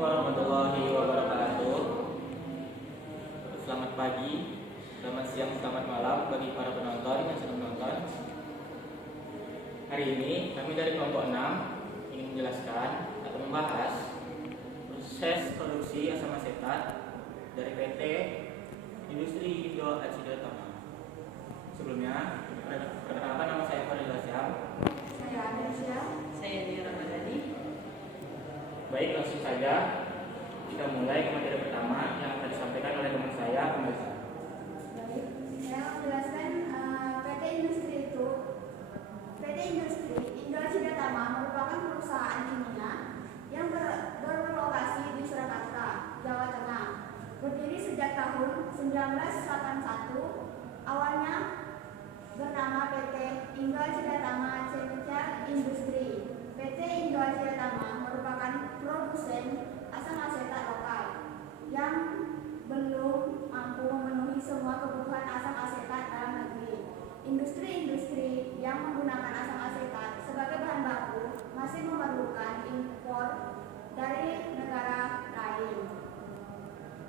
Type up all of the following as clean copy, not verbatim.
warahmatullahi wabarakatuh. Selamat pagi, selamat siang, selamat malam bagi para penonton yang sedang menonton. Hari ini kami dari kelompok 6 ingin menjelaskan atau membahas proses produksi asam asetat dari PT Industri Indo Acida Tama. Sebelumnya, perkenalkan nama saya Fadil Asyam. Saya Anesya. Saya Nia Ramadhani. Baik, langsung saja kita mulai ke materi pertama yang akan disampaikan oleh teman saya, Pemirsa. Baik, saya menjelaskan PT Industri Indo Acida Tama merupakan perusahaan kimia yang berlokasi di Surakarta, Jawa Tengah. Berdiri sejak tahun 1981, awalnya bernama PT Indo Acida Tama Chemical Industry. PT Indo Acida Tama merupakan produsen asam asetat lokal yang belum mampu memenuhi semua kebutuhan asam asetat dalam negeri. Industri-industri yang menggunakan asam asetat sebagai bahan baku masih memerlukan impor dari negara lain.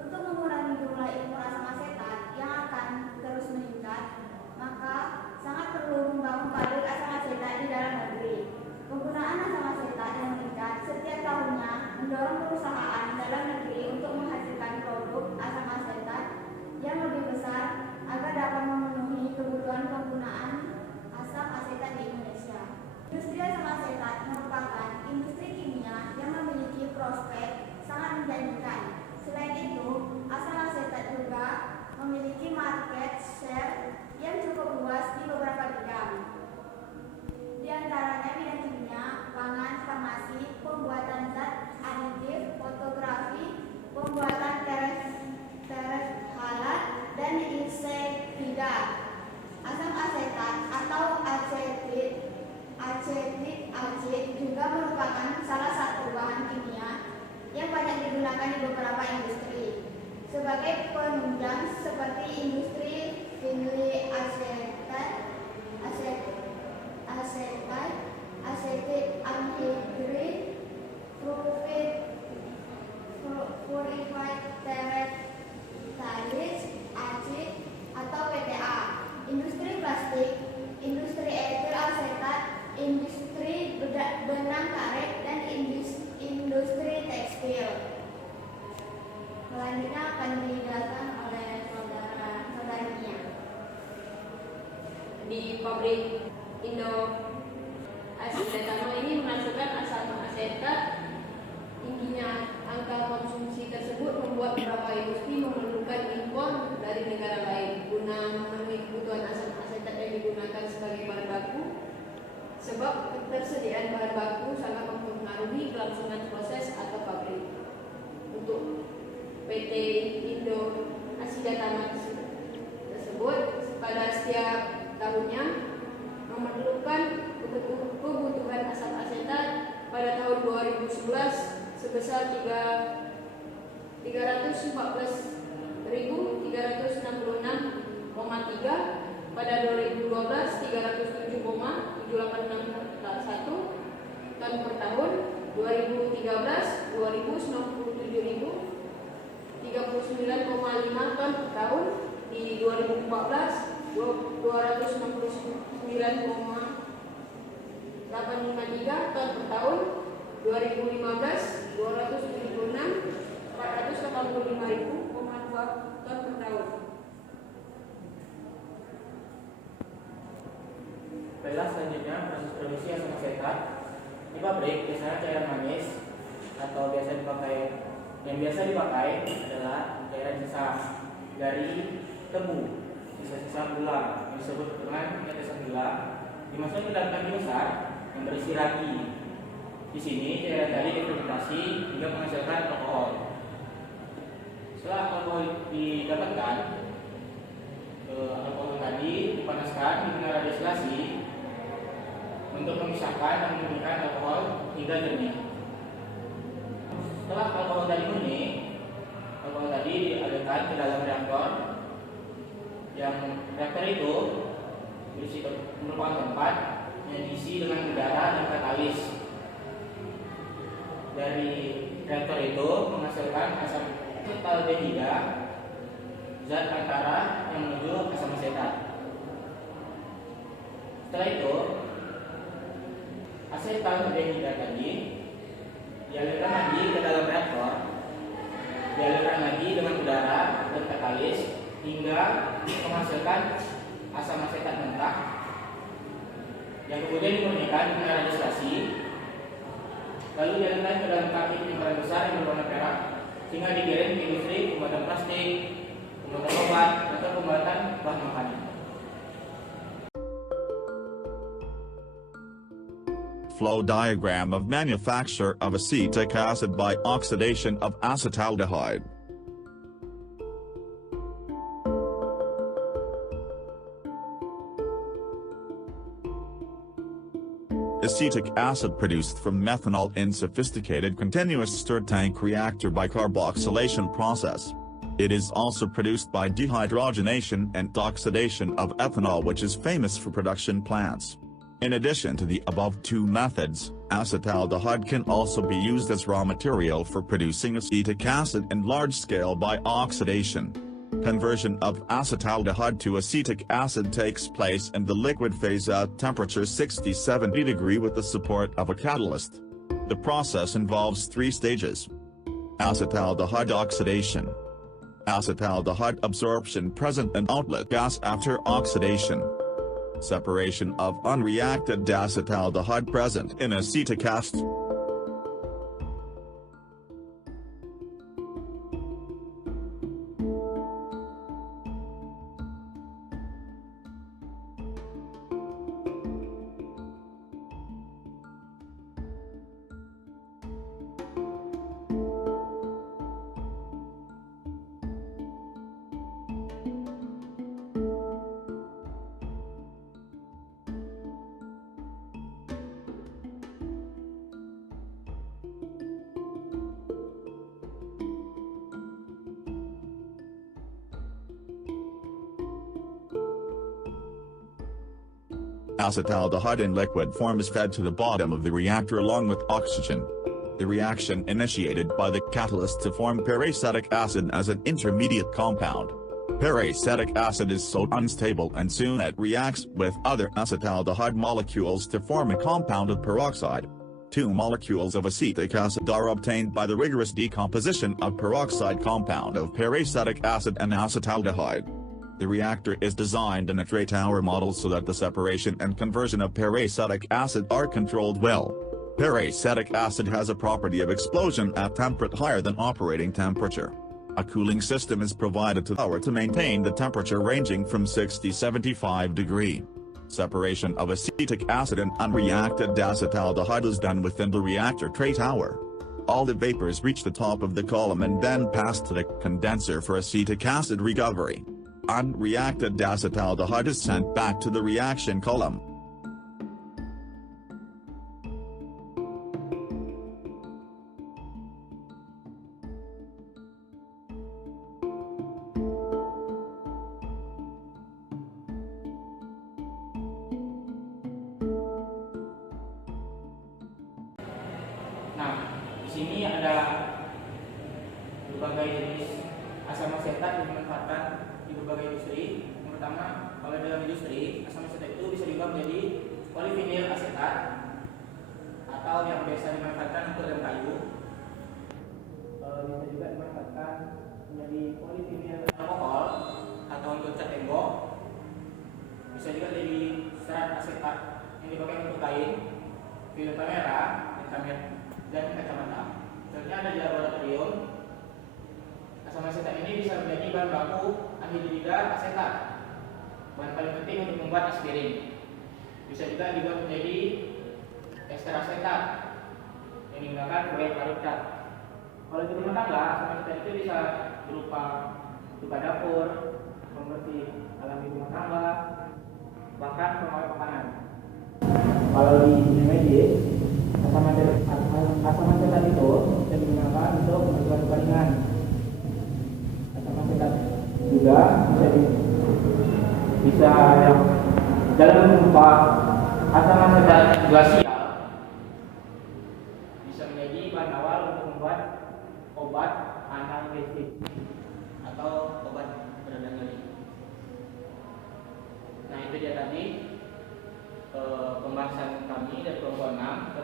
Untuk mengurangi jumlah impor asam asetat yang akan terus meningkat, maka sangat perlu membangun pabrik asam asetat di dalam negeri. Penggunaan asam asetat yang meningkat setiap tahunnya mendorong perusahaan dalam negeri untuk menghasilkan produk asam asetat yang lebih besar agar dapat memenuhi kebutuhan penggunaan asam asetat di Indonesia. Industri asam asetat merupakan industri kimia yang memiliki prospek sangat menjanjikan. Selain itu, asam asetat juga memiliki market share yang cukup luas di beberapa bidang. Di antaranya bidang kimia, pangan, farmasi, pembuatan zat aditif, fotografi, pembuatan terhalat, dan insektisida. Asam asetat atau asetit acid juga merupakan salah satu bahan kimia yang banyak digunakan di beberapa industri sebagai penunjang seperti industri vinyl asetit anhidrid, purified terephthalate acid atau PTA, industri plastik, industri etil asetat, industri benang karet, dan industri tekstil. Selanjutnya akan dijelaskan oleh saudarinya. Di pabrik Indo Acida Tama ini menghasilkan asam asetat. Tingginya angka konsumsi tersebut membuat beberapa industri memerlukan impor dari negara lain guna memenuhi kebutuhan asam asetat yang digunakan sebagai bahan baku, sebab ketersediaan bahan baku sangat mempengaruhi kelangsungan proses atau pabrik. Untuk PT Indo Acida Tama tersebut pada setiap tahunnya memerlukan kebutuhan asam asetat pada tahun 2011 sebesar 314.366,3, pada 2012 307,786 ton per tahun, 2013 39,5 ton per tahun, di 2014 259,853 ton per tahun, 2015 485.2 ton per tahun. Baiklah, selanjutnya proses produksi asam asetat di pabrik biasanya cairan manis atau yang biasa dipakai adalah cairan sisa dari tebu, sisa-sisa gula yang disebut dengan tetesan gula, dimasukkan ke dalam tangki besar yang berisi ragi. Di sini cairan tadi difermentasi hingga menghasilkan alkohol. Setelah alkohol didapatkan, alkohol tadi dipanaskan dengan destilasi untuk memisahkan dan memurnikan alkohol hingga jernih. Setelah alkohol tadi murni, alkohol tadi dialirkan ke dalam reaktor. Yang reaktor itu merupakan tempat yang diisi dengan udara dan katalis. Dari reaktor itu menghasilkan asam asetaldehyda, zat antara yang menuju asam asetat. Setelah itu, asetaldehyda tadi dialirkan lagi ke dalam reaktor, dialirkan lagi dengan udara dan katalis hingga menghasilkan asam asetat mentah yang kemudian dimurnikan dengan radiasi, lalu dialirkan ke dalam kaki penyimpanan besar yang berwarna perak sehingga dikirim ke industri pembuatan plastik, pembuatan obat, atau pembuatan bahan makanan. Flow diagram of manufacture of acetic acid by oxidation of acetaldehyde. Acetic acid produced from methanol in sophisticated continuous stir tank reactor by carboxylation process. It is also produced by dehydrogenation and oxidation of ethanol, which is famous for production plants. In addition to the above two methods, acetaldehyde can also be used as raw material for producing acetic acid in large scale by oxidation. Conversion of acetaldehyde to acetic acid takes place in the liquid phase at temperature 60-70 degree with the support of a catalyst. The process involves three stages: acetaldehyde oxidation, acetaldehyde absorption present in outlet gas after oxidation, separation of unreacted acetaldehyde present in acetic acid. Acetaldehyde in liquid form is fed to the bottom of the reactor along with oxygen. The reaction initiated by the catalyst to form peracetic acid as an intermediate compound. Peracetic acid is so unstable and soon it reacts with other acetaldehyde molecules to form a compound of peroxide. Two molecules of acetic acid are obtained by the rigorous decomposition of peroxide compound of peracetic acid and acetaldehyde. The reactor is designed in a tray tower model so that the separation and conversion of peracetic acid are controlled well. Peracetic acid has a property of explosion at temperature higher than operating temperature. A cooling system is provided to the tower to maintain the temperature ranging from 60-75 degree. Separation of acetic acid and unreacted acetaldehyde is done within the reactor tray tower. All the vapors reach the top of the column and then pass to the condenser for acetic acid recovery. Unreacted acetaldehyde is sent back to the reaction column. Nah, di sini ada berbagai jenis asam asetat yang dimanfaatkan di berbagai industri. Yang pertama, kalau dalam industri, asam asetat itu bisa juga menjadi polivinil asetat atau yang biasa dimanfaatkan untuk lem kayu. Bisa juga dimanfaatkan menjadi polivinil alkohol atau untuk cat tembok. Bisa juga jadi serat asetat yang dipakai untuk kain, film kamera, dan kacamata. Contohnya ada di laboratorium. Asam asetat ini bisa menjadi bahan baku anhidrida asetat, bahan paling penting untuk membuat aspirin. Bisa juga dibuat menjadi ester asetat yang digunakan proyek larut cat. Kalau di rumah tangga, asam asetat itu bisa berupa dupa dapur, pembersih alam di rumah tangga, bahkan pengawet makanan. Kalau di medis, asam asetat itu bisa digunakan untuk membuat luka ringan. Asam asetat juga bisa yang dalam berupa asam asetat glasial bisa menjadi bahan awal untuk membuat obat analgesik atau obat pereda nyeri. Nah itu dia tadi pembahasan kami dari kelompok 6.